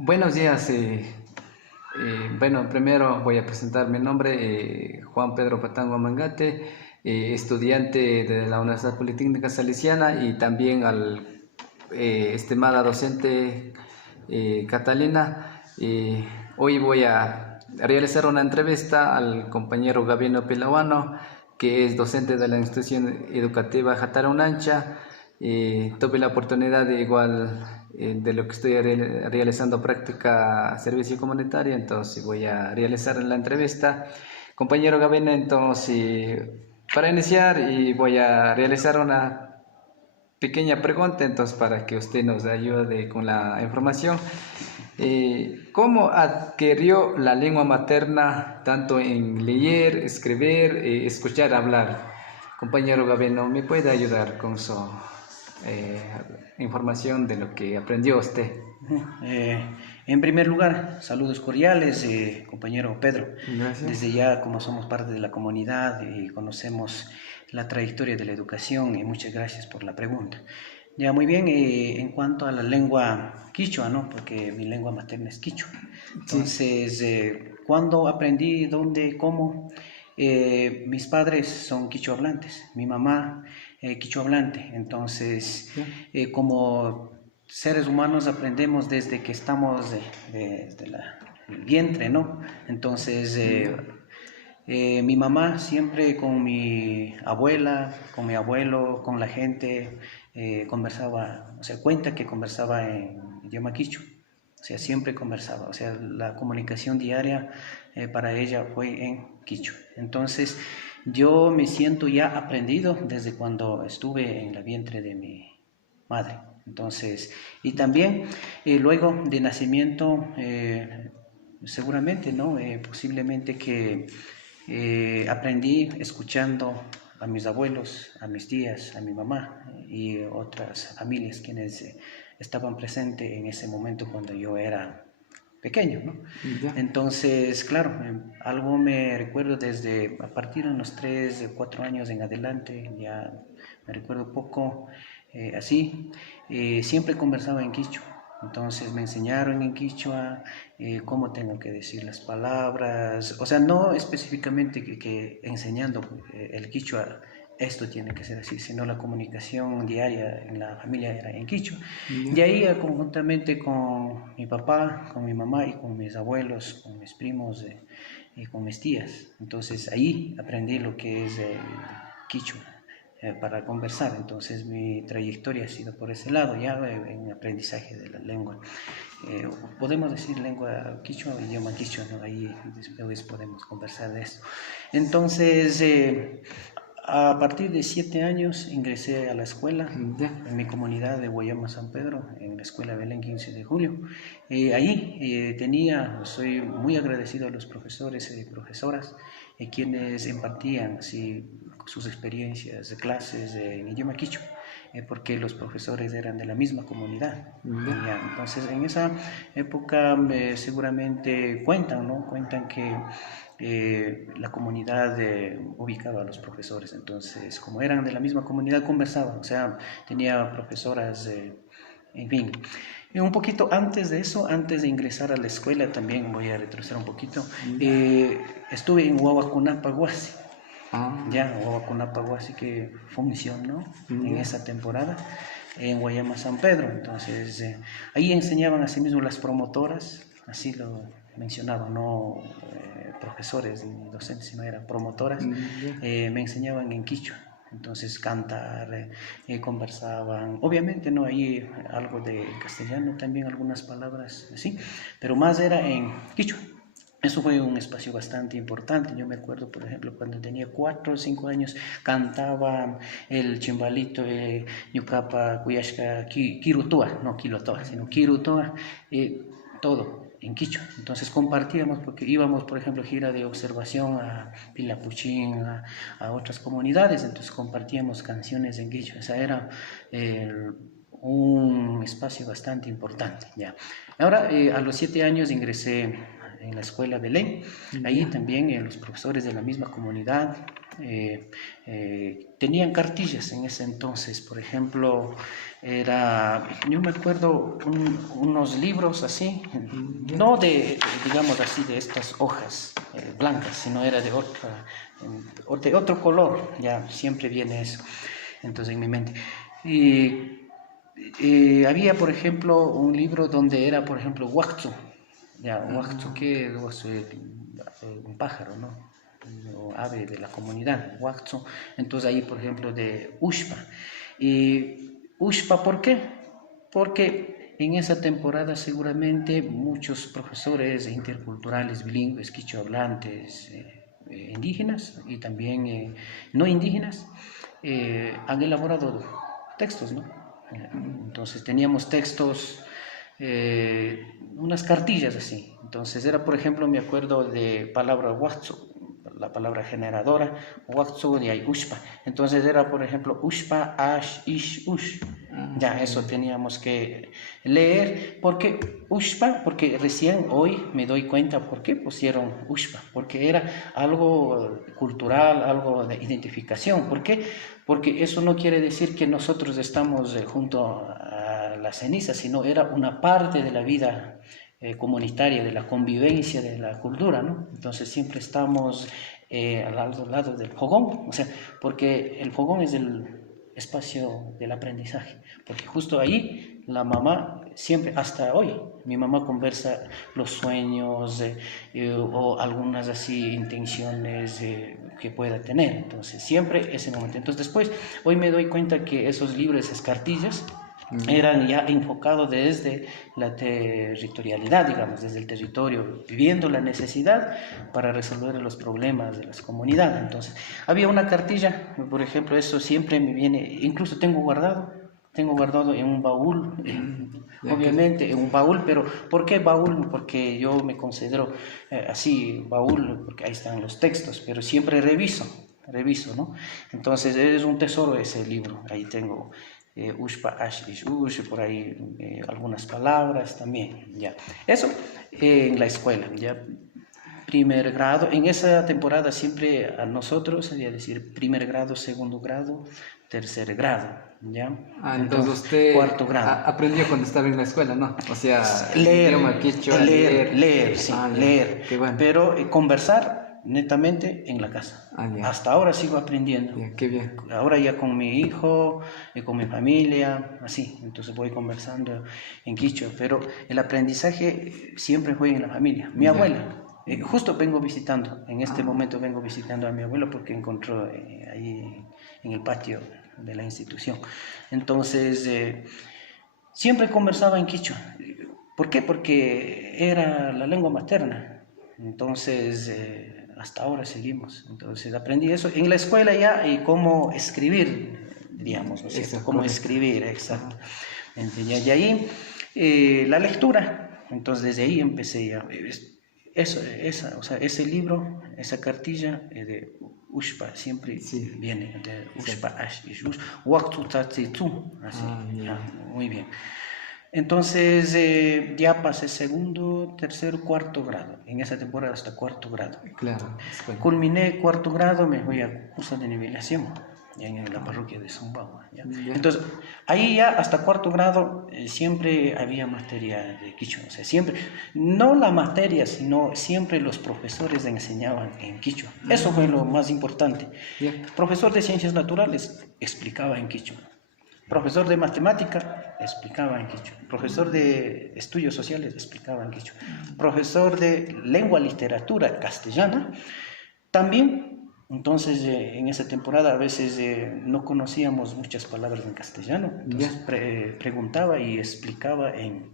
Buenos días. Bueno, primero voy a presentar mi nombre, Juan Pedro Patango Mangate, estudiante de la Universidad Politécnica Salesiana y también al estimada docente Catalina. Hoy voy a realizar una entrevista al compañero Gabino Pilawano, que es docente de la institución educativa Jatara Unancha. Tuve la oportunidad de igual de lo que estoy realizando práctica servicio comunitario, entonces voy a realizar la entrevista. Compañero Gabino, entonces para iniciar y voy a realizar una pequeña pregunta, entonces para que usted nos ayude con la información. ¿Cómo adquirió la lengua materna tanto en leer, escribir, escuchar, hablar? Compañero Gabino, ¿me puede ayudar con su eh, información de lo que aprendió usted? Eh, en primer lugar, saludos cordiales, compañero Pedro. Gracias. Desde ya, como somos parte de la comunidad y conocemos la trayectoria de la educación, muchas gracias por la pregunta. Ya, muy bien, en cuanto a la lengua quichua, ¿no? Porque mi lengua materna es quichua. Sí. Entonces, ¿cuándo aprendí? ¿Dónde? ¿Cómo? Mis padres son quichua hablantes, mi mamá quichua hablante. Entonces, Ya. como seres humanos aprendemos desde que estamos desde el vientre, ¿no? Entonces, Ya. mi mamá siempre con mi abuela, con mi abuelo, con la gente, conversaba, o sea, cuenta que conversaba en idioma quichua, o sea, siempre conversaba, o sea, la comunicación diaria para ella fue en quichua. Entonces, yo me siento ya aprendido desde cuando estuve en la vientre de mi madre. Entonces, y también luego de nacimiento, seguramente, ¿no? Posiblemente que aprendí escuchando a mis abuelos, a mis tías, a mi mamá y otras familias quienes estaban presentes en ese momento cuando yo era pequeño, ¿no? Ya. Entonces, claro, algo me recuerdo desde a partir de unos 3, 4 años en adelante, ya me recuerdo poco así, siempre conversaba en quichua. Entonces me enseñaron en quichua cómo tengo que decir las palabras, o sea, no específicamente que enseñando el quichua, esto tiene que ser así, sino la comunicación diaria en la familia era en quichua. Ya. Y ahí conjuntamente con mi papá, con mi mamá y con mis abuelos, con mis primos y con mis tías. Entonces ahí aprendí lo que es el quichua para conversar. Entonces mi trayectoria ha sido por ese lado, ya en aprendizaje de la lengua. Podemos decir lengua quichua o idioma quichua, ¿no? Ahí después podemos conversar de eso. Entonces, a partir de 7 años ingresé a la escuela Ya. en mi comunidad de Guayama San Pedro, en la escuela Belén 15 de Julio. Ahí soy muy agradecido a los profesores y profesoras quienes impartían así, sus experiencias de clases en idioma quichua, porque los profesores eran de la misma comunidad. Ya. Ya, entonces, en esa época seguramente cuentan, ¿no? Cuentan que la comunidad ubicaba a los profesores, entonces como eran de la misma comunidad conversaban, o sea, tenía profesoras, en fin. Y un poquito antes de eso, antes de ingresar a la escuela, también voy a retroceder un poquito, Ya. estuve en Huahuacunapaguasi, Ah. ya, Huahuacunapaguasi que funcionó en Ya. esa temporada en Guayama San Pedro, entonces ahí enseñaban asimismo las promotoras, así lo mencionaban, no profesores ni docentes, sino eran promotoras, Ya. me enseñaban en quichua. Entonces cantar, conversaban, obviamente no hay algo de castellano, también algunas palabras así, pero más era en quichua. Eso fue un espacio bastante importante. Yo me acuerdo, por ejemplo, cuando tenía 4 o 5 años, cantaba el chimbalito Yucapa, Cuyashka, Kirutoa, no Kilotoa, sino Kirutoa, todo en quichua. Entonces compartíamos, porque íbamos, por ejemplo, gira de observación a Pilapuchín, a otras comunidades, entonces compartíamos canciones en quichua. Esa era un espacio bastante importante. ¿Ya? Ahora, a los 7 años ingresé en la escuela Belén, ahí Ya. también los profesores de la misma comunidad, tenían cartillas en ese entonces. Por ejemplo, yo me acuerdo unos libros así, no digamos así, de estas hojas blancas, sino era de otro color, ya siempre viene eso, entonces en mi mente. Había, por ejemplo, un libro donde era, por ejemplo, huachtzo, ya, huachtzo, que un pájaro, ¿no? O ave de la comunidad, huachtzo. Entonces ahí, por ejemplo, de Ushpa. Y Ushpa, ¿por qué? Porque en esa temporada seguramente muchos profesores interculturales, bilingües, quichohablantes, indígenas y también no indígenas, han elaborado textos, ¿no? Entonces teníamos textos, unas cartillas así. Entonces era, por ejemplo, me acuerdo de palabra huachtzo, la palabra generadora, huachtzo de ahí, ushpa. Entonces era, por ejemplo, ushpa, ash, ish, ush. Ya, eso teníamos que leer. ¿Por qué ushpa? Porque recién hoy me doy cuenta por qué pusieron ushpa. Porque era algo cultural, algo de identificación. ¿Por qué? Porque eso no quiere decir que nosotros estamos junto a la ceniza, sino era una parte de la vida comunitaria, de la convivencia, de la cultura, ¿no? Entonces siempre estamos al lado del fogón, o sea, porque el fogón es el espacio del aprendizaje, porque justo ahí la mamá siempre, hasta hoy, mi mamá conversa los sueños o algunas así intenciones que pueda tener, entonces siempre ese momento. Entonces después, hoy me doy cuenta que esos libros, esas cartillas, eran ya enfocados desde la territorialidad, digamos, desde el territorio, viviendo la necesidad para resolver los problemas de las comunidades. Entonces, había una cartilla, por ejemplo, eso siempre me viene, incluso tengo guardado en un baúl, obviamente en un baúl, pero ¿por qué baúl? Porque yo me considero así, baúl, porque ahí están los textos, pero siempre reviso, ¿no? Entonces, es un tesoro ese libro, ahí tengo Ushpa, Ash, Ush, por ahí algunas palabras también, ya. Eso en la escuela, ya. Primer grado, en esa temporada siempre a nosotros, sería decir, primer grado, segundo grado, tercer grado, ¿ya? Entonces usted cuarto grado. aprendió cuando estaba en la escuela, ¿no? O sea, leer, idioma quichua, leer, sí, leer. Qué bueno. Pero conversar netamente en la casa. Hasta ahora sigo aprendiendo. Qué bien. Ahora ya con mi hijo, con mi familia, así. Entonces voy conversando en quichua. Pero el aprendizaje siempre fue en la familia. Mi abuela. Justo vengo visitando, en este momento vengo visitando a mi abuelo porque encontró ahí en el patio de la institución. Entonces, siempre conversaba en quichua. ¿Por qué? Porque era la lengua materna. Entonces, hasta ahora seguimos. Entonces, aprendí eso en la escuela ya y cómo escribir, digamos, ¿no es cierto? Cómo escribir, exacto. Y ahí, la lectura. Entonces, desde ahí empecé ya. O sea, ese libro, esa cartilla de Ushpa, siempre viene de Ushpa, Ash, Ush, Waktu Tatsitu, así, muy bien. Entonces ya pasé segundo, tercero, cuarto grado, en esa temporada hasta cuarto grado. Claro. Culminé cuarto grado, me fui a curso de nivelación en la parroquia de Zumbagua. Entonces, ahí ya hasta cuarto grado siempre había materia de quichua, o sea, siempre, no la materia, sino siempre los profesores enseñaban en quichua. Eso fue lo más importante. Profesor de ciencias naturales explicaba en quichua. Profesor de matemática explicaba en quichua. Profesor de estudios sociales explicaba en quichua. Profesor de lengua literatura castellana también. Entonces, en esa temporada a veces no conocíamos muchas palabras en castellano, entonces preguntaba y explicaba en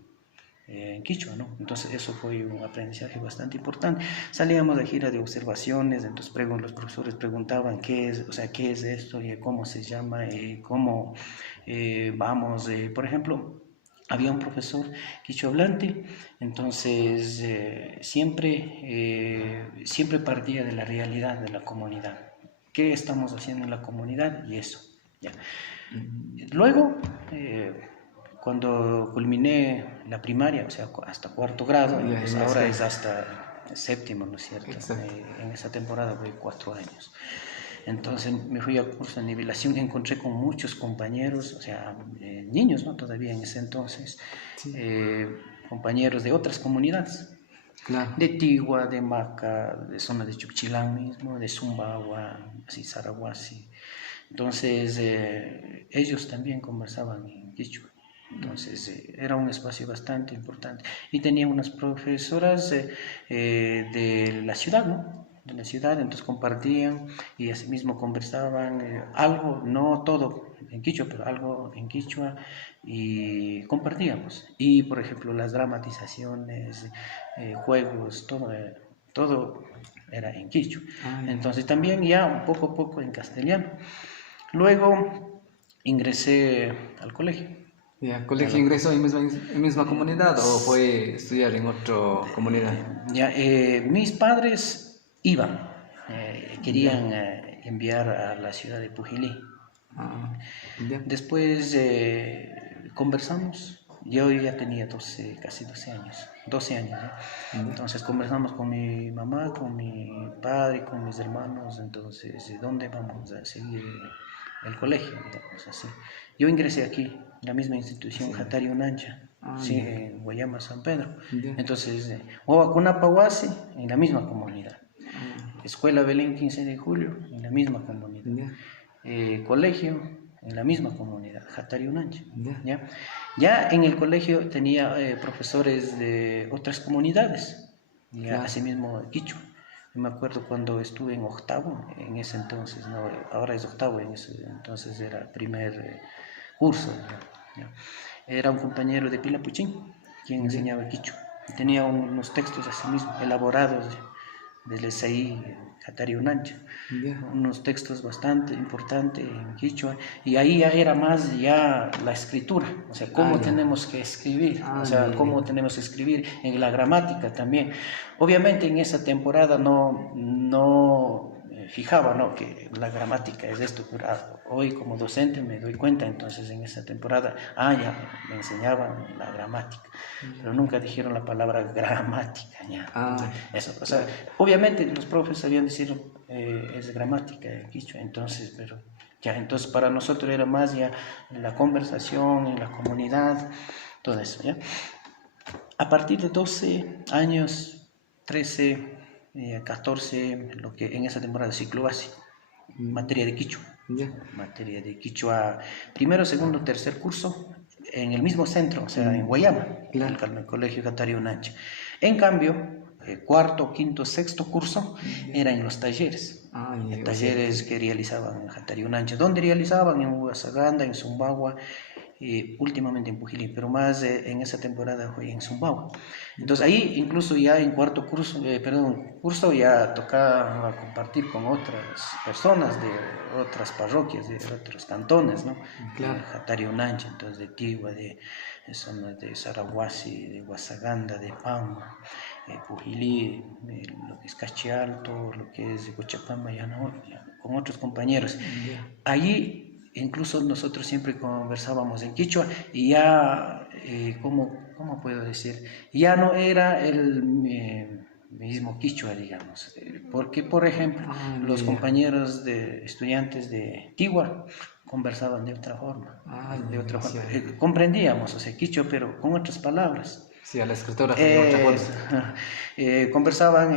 quichua, ¿no? Entonces eso fue un aprendizaje bastante importante. Salíamos de gira de observaciones, entonces los profesores preguntaban qué es esto, y cómo se llama, cómo vamos, por ejemplo. Había un profesor quichohablante, entonces siempre partía de la realidad de la comunidad. ¿Qué estamos haciendo en la comunidad? Y eso. ¿Ya? Luego, cuando culminé la primaria, o sea, hasta cuarto grado, pues ahora es hasta séptimo, ¿no es cierto? En esa temporada voy 4 años. Entonces me fui a curso de nivelación, encontré con muchos compañeros, o sea, niños, ¿no? Todavía en ese entonces, Sí, compañeros de otras comunidades, claro. de Tigua, de Maca, de zona de Chuquchilán mismo, de Sumbawa, así Sarahuasi. Entonces ellos también conversaban en quichua. Entonces era un espacio bastante importante. Y tenía unas profesoras de la ciudad, ¿no? De la ciudad, entonces compartían y asimismo conversaban algo, no todo en quichua, pero algo en quichua y compartíamos. Y por ejemplo las dramatizaciones, juegos, todo era en quichua. Ay, Entonces también ya poco a poco en castellano. Luego ingresé al colegio. ya, Ya, ¿colegio ingresó en misma comunidad o fue estudiar en otra comunidad? ya, mis padres iban, Ya. querían enviar a la ciudad de Pujilí. Ah, ya. Después conversamos, yo ya tenía 12, casi 12 años, 12 años, ¿ya? Ya. Entonces conversamos con mi mamá, con mi padre, con mis hermanos, entonces, ¿dónde vamos a seguir el colegio? Digamos así. Yo ingresé aquí, en la misma institución, Sí. Jatari Unancha, Ah, sí, ya. en Guayama, San Pedro. Ya. Entonces, Oacunapahuasi, en la misma comunidad. Ah, Escuela Belén 15 de Julio, en la misma comunidad. ya. Colegio, en la misma comunidad, Jatari Unancha. Ya. ¿Ya? Ya en el colegio tenía profesores de otras comunidades, ya, Claro. asimismo quichua. Yo me acuerdo cuando estuve en octavo, en ese entonces, no, ahora es octavo, en ese entonces era primer curso. ¿Ya? Era un compañero de Pilapuchín quien Ya. enseñaba quichua. Tenía unos textos asimismo elaborados del SAI Jatari Unancha, Ya. unos textos bastante importantes en quichua, y ahí ya era más ya la escritura, o sea, cómo Ah, ya. tenemos que escribir, Ah, o sea, ya, cómo ya. tenemos que escribir en la gramática también. Obviamente en esa temporada no fijaba, ¿no?, que la gramática es esto, pero hoy como docente me doy cuenta, entonces en esa temporada, ya me enseñaban la gramática, pero nunca dijeron la palabra gramática, ya. Ah, Eso, o sea, obviamente los profes sabían decir es gramática en quichua, entonces, pero ya, entonces para nosotros era más ya la conversación en la comunidad, todo eso, ¿ya? A partir de 12 años, 13, 14, lo que en esa temporada ciclo base, materia de quichua. ya. Materia de quichua, primero, segundo, tercer curso, en el mismo centro, o sea, en Guayama, Claro. en el colegio Jatari Unancha. En cambio, cuarto, quinto, sexto curso era en los talleres. Ah, ya. O sea, Talleres que realizaban en Jatari Unancha. ¿Dónde realizaban? En Huasaganda, en Sumbawa, últimamente en Pujilí, pero más en esa temporada fue en Sumbawa. Entonces ahí incluso ya en cuarto curso, curso ya tocaba compartir con otras personas de otras parroquias, de otros cantones, ¿no? Claro. Jatari Unancha, entonces de Tigua, de zonas de Sarahuasi, de Huasaganda, de Pama, Pujilí, lo que es Cachi Alto, lo que es Cochapamba, con otros compañeros. Ya. Allí incluso nosotros siempre conversábamos en quichua y ya, ¿cómo puedo decir? Ya no era el mismo quichua, digamos, porque por ejemplo los Ya. compañeros de estudiantes de Tigua conversaban de otra forma, de Ya, otra forma. sí. Comprendíamos, o sea, quichua, pero con otras palabras. Sí, a la escritura de otra forma. Conversaban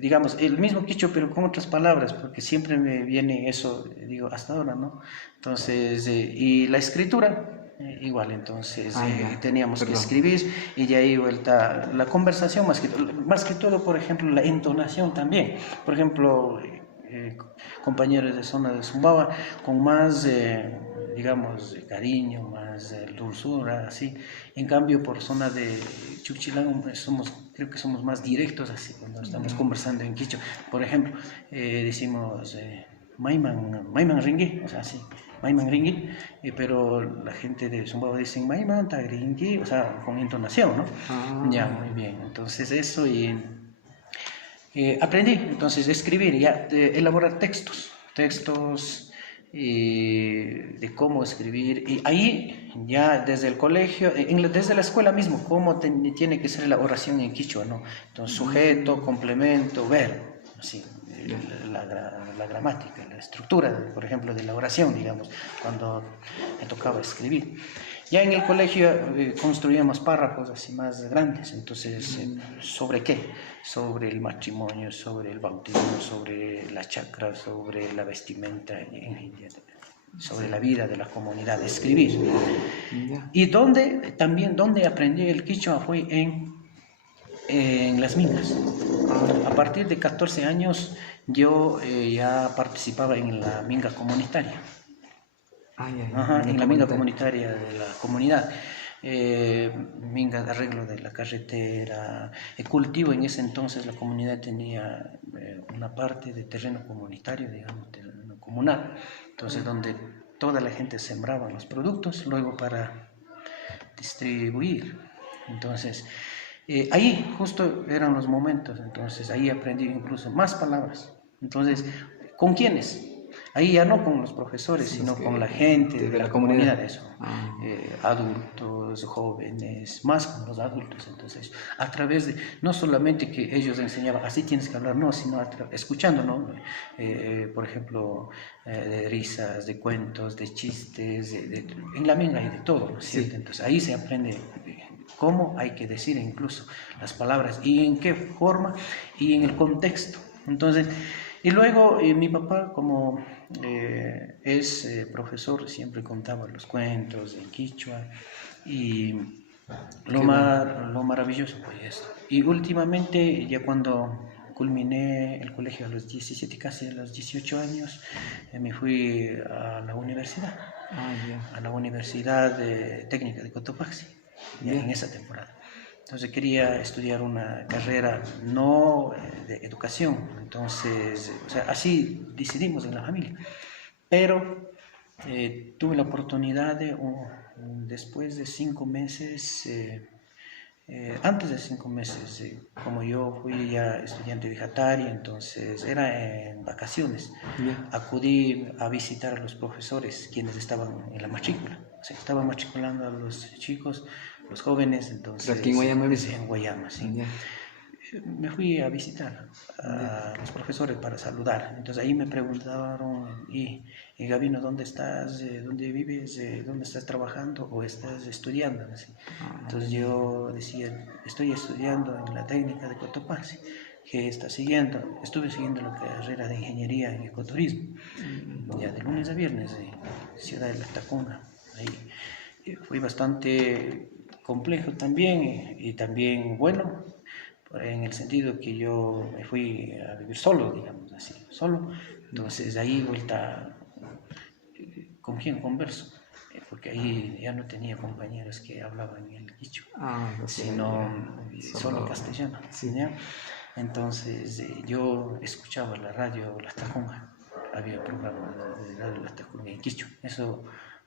digamos, el mismo quichua, pero con otras palabras, porque siempre me viene eso, digo, hasta ahora, ¿no? Entonces, y la escritura, igual, entonces Ya. teníamos que Perdón. escribir y de ahí vuelta la conversación, más que todo, por ejemplo, la entonación también. Por ejemplo, compañeros de zona de Sumbawa con más, digamos, cariño, más dulzura, así. En cambio, por zona de Chuquchilán creo que somos más directos así cuando estamos conversando en quichua. Por ejemplo, decimos Maiman Ringui, o sea, sí, Maiman Ringui, pero la gente de Sumbawa dice Maiman Tagringui, o sea, con entonación, ¿no? Ya, muy bien. Entonces eso y aprendí entonces a escribir, ya elaborar textos de cómo escribir, y ahí ya desde el colegio, desde la escuela mismo, cómo tiene que ser la oración en quichua, ¿no? Entonces sujeto, complemento, verbo, así, la gramática, la estructura, por ejemplo, de la oración, digamos, cuando me tocaba escribir. Ya en el colegio construíamos párrafos así más grandes, entonces, ¿sobre qué? Sobre el matrimonio, sobre el bautismo, sobre la chakra, sobre la vestimenta, sobre la vida de la comunidad, escribir. Y donde aprendí el quichua fue en las mingas. A partir de 14 años yo ya participaba en la minga comunitaria. En la minga comunitaria de la comunidad. Minga de arreglo de la carretera, cultivo. En ese entonces la comunidad tenía una parte de terreno comunitario, digamos, terreno comunal, entonces donde toda la gente sembraba los productos luego para distribuir. Entonces ahí justo eran los momentos, entonces ahí aprendí incluso más palabras. Entonces, ¿con quiénes? Ahí ya no con los profesores, sino con la gente de la comunidad, eso. Adultos, jóvenes, más con los adultos. Entonces, a través de, no solamente que ellos enseñaban, así tienes que hablar, no, sino escuchando, ¿no? Por ejemplo, de risas, de cuentos, de chistes, en la minga hay de todo, ¿no es cierto? Entonces, ahí se aprende cómo hay que decir incluso las palabras y en qué forma y en el contexto. Entonces, y luego mi papá, como es profesor, siempre contaba los cuentos en quichua y lo maravilloso fue esto. Y últimamente, ya cuando culminé el colegio a los 17, casi a los 18 años, me fui a la universidad, a la Universidad Técnica de Cotopaxi, en esa temporada. Entonces quería estudiar una carrera no de educación, entonces, o sea, así decidimos en la familia. Pero tuve la oportunidad de, después de 5 meses, antes de 5 meses, como yo fui ya estudiante vigatario, entonces era en vacaciones, acudí a visitar a los profesores quienes estaban en la matrícula, o sea, estaban matriculando a los chicos, los jóvenes, entonces... ¿Aquí en Guayama? En Guayama, sí. Me fui a visitar a los profesores para saludar. Entonces ahí me preguntaron, y Gabino, ¿dónde estás? ¿Dónde vives? ¿Dónde estás trabajando? ¿O estás estudiando? Así. Entonces yo decía, estoy estudiando en la técnica de Cotopaxi. ¿Qué está siguiendo? Estuve siguiendo la carrera de ingeniería en ecoturismo, ya de lunes a viernes, en Ciudad de La Tacunga. Ahí fui bastante complejo también, y también bueno, en el sentido que yo me fui a vivir solo, digamos así, solo. Entonces ahí vuelta, ¿con quién converso? Porque ahí ya no tenía compañeros que hablaban el quichua, sino solo castellano. Sí. ¿Ya? Entonces yo escuchaba la radio La Tacunga, había programas de radio La Tacunga en quichua,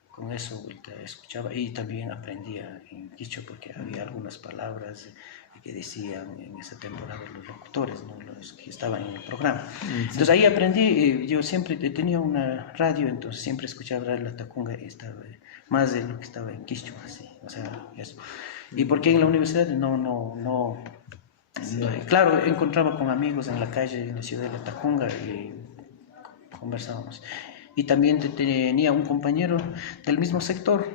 con eso escuchaba y también aprendía en quichua porque había algunas palabras que decían en esa temporada los locutores, ¿no? Los que estaban en el programa. Entonces ahí aprendí, yo siempre tenía una radio, entonces siempre escuchaba Radio La Tacunga y estaba más de lo que estaba en quichua, así, o sea, eso. Y porque en la universidad no, claro, encontraba con amigos en la calle, en la ciudad de La Tacunga y conversábamos. Y también tenía un compañero del mismo sector,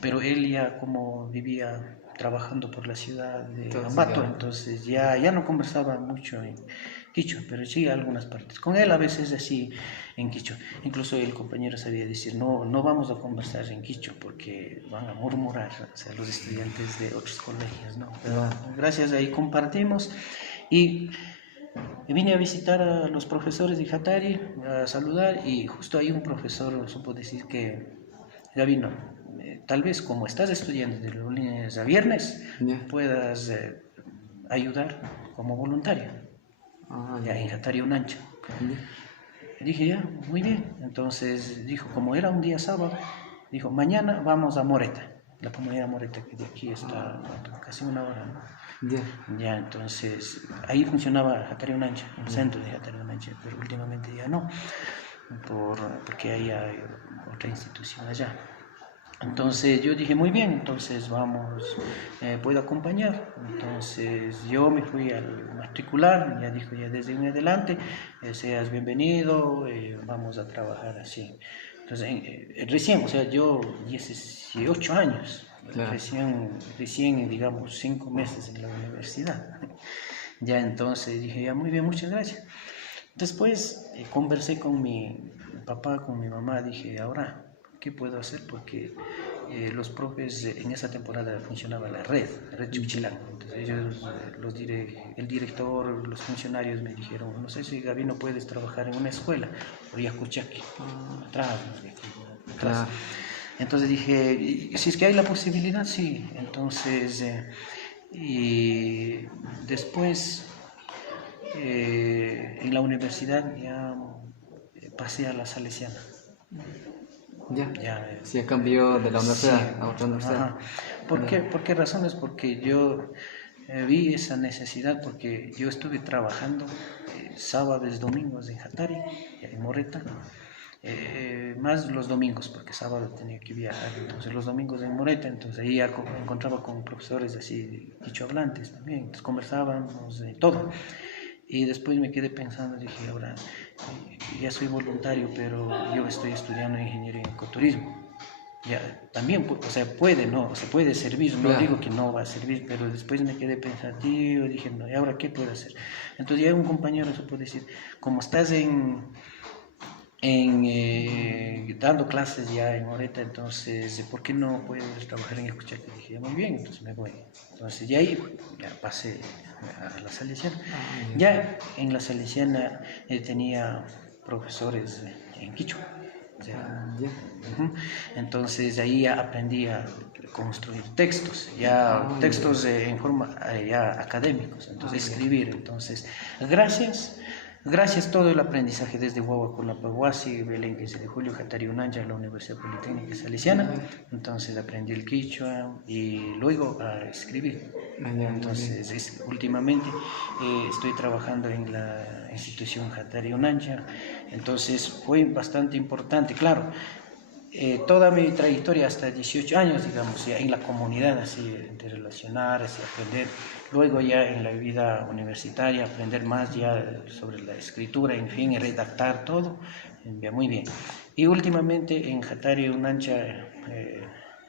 pero él ya como vivía trabajando por la ciudad de Ambato, entonces ya no conversaba mucho en quichua, pero sí algunas partes. Con él a veces así en quichua. Incluso el compañero sabía decir, no vamos a conversar en quichua porque van a murmurar, o sea, los estudiantes de otros colegios, ¿no? Pero gracias, ahí compartimos y vine a visitar a los profesores de Jatari, a saludar, y justo ahí un profesor supo decir que, Gabino, tal vez como estás estudiando de lunes a viernes, puedas ayudar como voluntario en Jatari Unancha. Dije, ya, muy bien. Entonces dijo, como era un día sábado, dijo, mañana vamos a Moreta, la comunidad Moreta, que de aquí está casi 1 hora, ¿no? Ya, entonces ahí funcionaba Jatari Unancha, el centro de Jatari Unancha, pero últimamente ya no, porque ahí hay otra institución allá. Entonces yo dije, muy bien, entonces vamos, puedo acompañar. Entonces yo me fui al matricular, ya dijo, ya desde en adelante, seas bienvenido, vamos a trabajar así. Entonces, recién, o sea, yo 18 años, Claro. recién, digamos, 5 meses en la universidad. Ya entonces dije, ya muy bien, muchas gracias. Después conversé con mi papá, con mi mamá, dije, ahora, ¿qué puedo hacer? Porque los profes en esa temporada funcionaba la red Chuchilán. Entonces ellos, el director, los funcionarios me dijeron, no sé si Gaby no puedes trabajar en una escuela, por Yacuchaque, atrás, más bien, atrás. Claro. Entonces dije, si es que hay la posibilidad, sí. Entonces, y después en la universidad ya pasé a la Salesiana. Ya. Ya, Sí, cambió de la universidad sí, a otra universidad. ajá. ¿Por qué razones? Porque yo vi esa necesidad, porque yo estuve trabajando sábados, domingos en Jatari, en Moreta, más los domingos, porque sábado tenía que viajar, entonces los domingos en Moreta, entonces ahí ya encontraba con profesores así, quichohablantes también, entonces conversábamos de todo. Y después me quedé pensando, dije, ahora ya soy voluntario, pero yo estoy estudiando ingeniería en ecoturismo. Ya, también, o sea, puede, ¿no? Se puede servir, no Claro. digo que no va a servir, pero después me quedé pensativo, dije, no, ¿y ahora qué puedo hacer? Entonces ya un compañero se puede decir, como estás dando clases ya en Moreta, entonces, ¿por qué no puedes trabajar en Escuchaque? Dije, ya muy bien, entonces me voy. Entonces ya ahí ya pasé a la Salesiana. Ya en la Salesiana tenía profesores en Quichua. O sea, Ya. entonces ahí ya aprendí a construir textos, ya textos en forma ya académicos, entonces escribir. Entonces, gracias todo el aprendizaje desde Huahuaculapahuasi, Belén 15 de Julio, Jatari Unancha, la Universidad Politécnica Salesiana. Entonces aprendí el quichua y luego a escribir. Entonces, últimamente estoy trabajando en la institución Jatari Unancha, entonces fue bastante importante, claro. Toda mi trayectoria hasta 18 años, digamos, ya en la comunidad, así, de relacionar, así, aprender. Luego ya en la vida universitaria, aprender más ya sobre la escritura, en fin, redactar todo, ya muy bien. Y últimamente en Jatari Unancha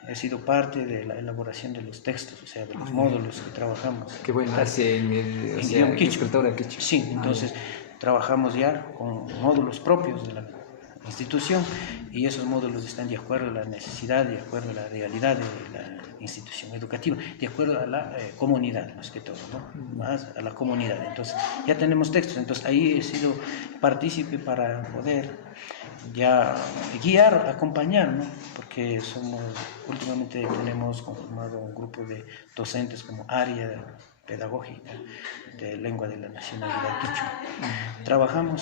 he sido parte de la elaboración de los textos, o sea, de los módulos que trabajamos. Qué bueno, así en guión quichua. escritora quichua. Sí, entonces trabajamos ya con módulos propios de la institución y esos módulos están de acuerdo a la necesidad, de acuerdo a la realidad de la institución educativa, de acuerdo a la comunidad, más que todo, ¿no? Más a la comunidad. Entonces, ya tenemos textos, entonces ahí he sido partícipe para poder ya guiar, acompañar, ¿no? Porque últimamente tenemos conformado un grupo de docentes como área pedagógica de lengua de la nacionalidad quichua. Trabajamos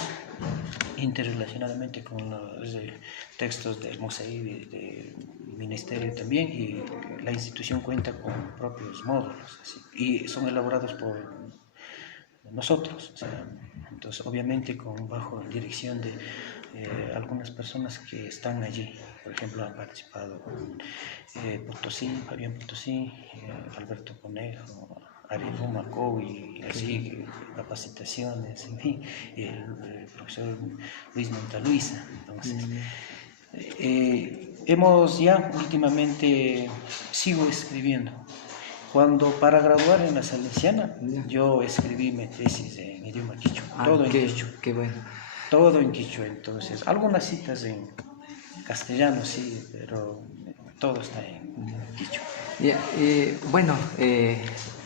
interrelacionadamente con los textos del MOSEI, del Ministerio también, y la institución cuenta con propios módulos, así, y son elaborados por nosotros, o sea, entonces obviamente bajo dirección de algunas personas que están allí. Por ejemplo, han participado Potosí, Fabián Potosí, Alberto Conejo, Ariel Macó y así, capacitaciones, en fin, el profesor Luis Montaluisa. Entonces, hemos ya últimamente, sigo escribiendo. Cuando para graduar en la Salesiana, yo escribí mi tesis en idioma quichua, todo en quichua. Qué bueno. Todo en quichua, entonces, algunas citas en castellano, sí, pero todo está en quichua. Bueno,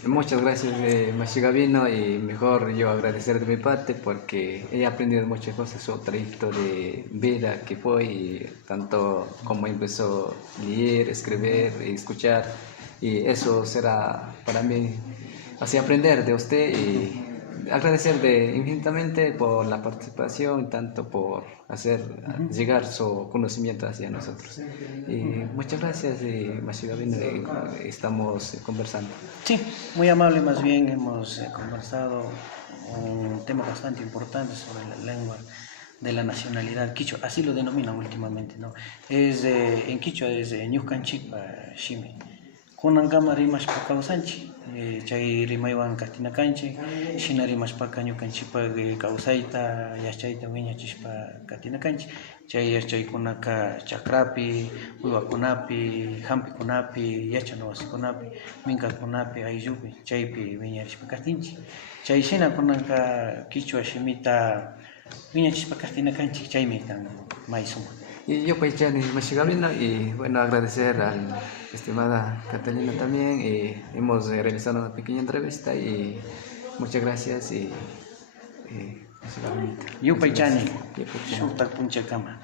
muchas gracias, Machi Gavino, y mejor yo agradecer de mi parte porque he aprendido muchas cosas, su trayecto de vida que fue, y tanto como empezó a leer, escribir y escuchar, y eso será para mí así aprender de usted, y agradecer infinitamente por la participación, tanto por hacer llegar su conocimiento hacia nosotros. Y muchas gracias, Machi Gavino, estamos conversando. Sí, muy amable, más bien hemos conversado un tema bastante importante sobre la lengua de la nacionalidad quichua, así lo denominan últimamente, ¿no? En quichua es ñukanchikpa shimi. Kunankama rimashpa kawsanchik, chay rimaywan katinakanchik, shina rimashpaka ñukanchikpa kawsayta, yachayta wiñachishpa katinakanchik. Chay yachaykunaka chakrapi, uywakunapi, hampikunapi, yachana wasikunapi, minkakunapi, ayllupi, chaypi wiñarishpa katinchik. Chay shina kunanka quichua shimita wiñachishpa katinakanchik, chaymi kan maysuma. Y yo Paichani Mashigamina y bueno, agradecer a la estimada Catalina también. Hemos realizado una pequeña entrevista y muchas gracias y Mashigaminita. Yo Paichani, Muchas gracias. Shukta Punchakama.